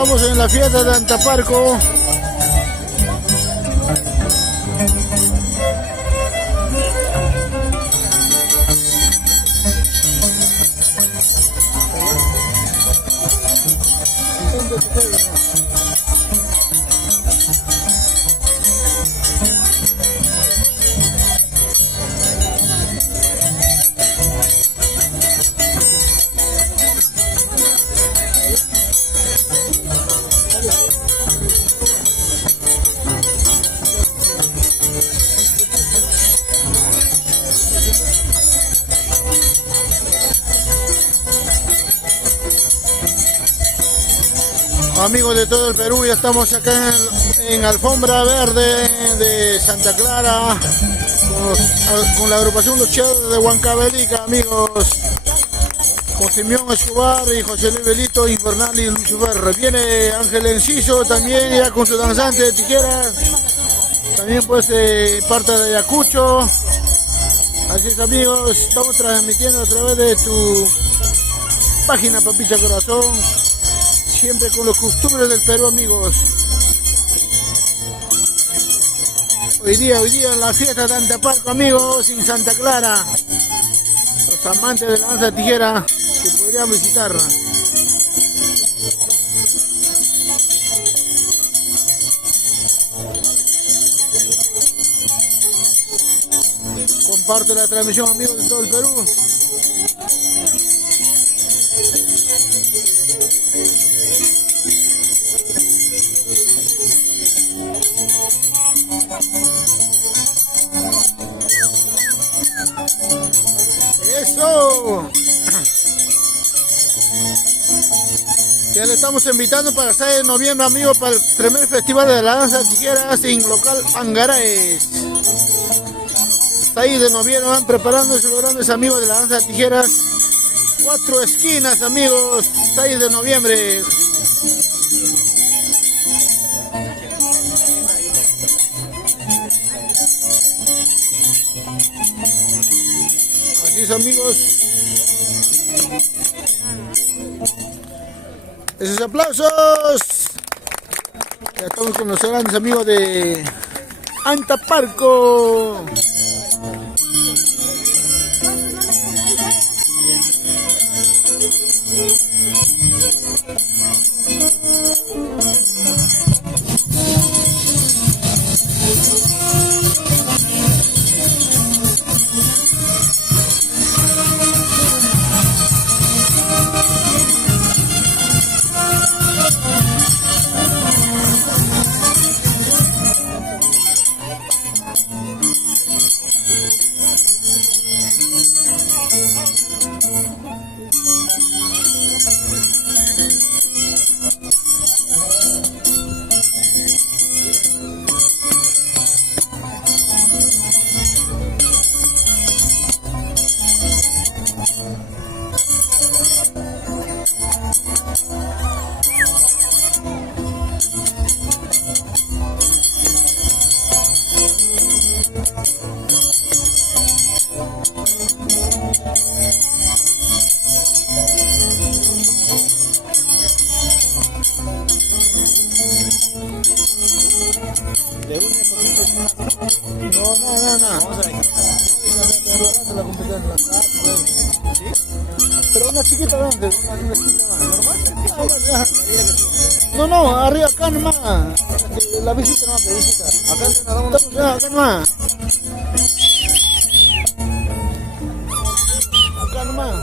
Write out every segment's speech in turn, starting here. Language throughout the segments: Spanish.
estamos en la fiesta de Antaparco. Amigos de todo el Perú, ya estamos acá en Alfombra Verde de Santa Clara con la agrupación Los Cheros de Huancavelica, amigos, con Simeón Escobar y José Luis Belito Infernal y Lucifer. Viene Ángel Enciso también ya con su danzante de tijera, también pues parte de Ayacucho. Así es, amigos, estamos transmitiendo a través de tu página Papicha Corazón, siempre con los costumbres del Perú, amigos. Hoy día en la fiesta de Antaparco, amigos, en Santa Clara. Los amantes de la danza tijera que podrían visitar. Comparte la transmisión, amigos de todo el Perú. ¡Eso! Ya le estamos invitando para el 6 de noviembre, amigos, para el primer festival de la danza tijera en local Angaraes. 6 de noviembre van preparándose los grandes amigos de la danza tijeras. 4 esquinas, amigos, 6 de noviembre. Así es, amigos. Esos aplausos. Ya estamos con los grandes amigos de Antaparco. Pero una chiquita grande, una chiquita normal. No, arriba acá nomás. La visita nomás, la visita. Acá nomás. Acá nomás.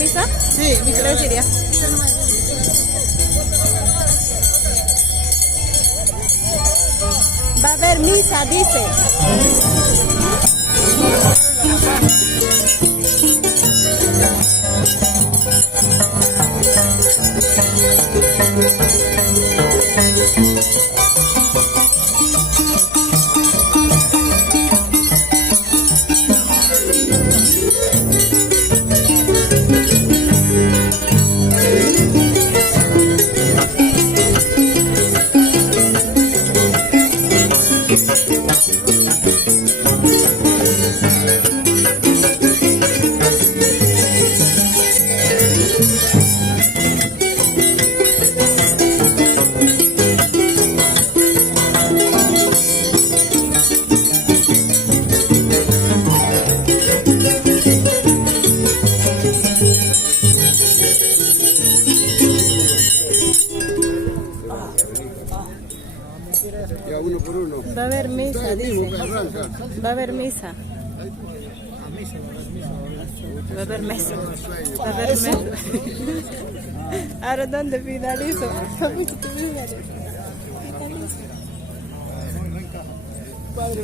misa? Sí, ¿Qué le diría? Va a haber misa, dice. Ya uno por uno. Va a haber misa, dice. Arranca. Va a haber misa. Va a haber mesa. Va a haber mesa. Ahora, ¿dónde finalizo? Padre,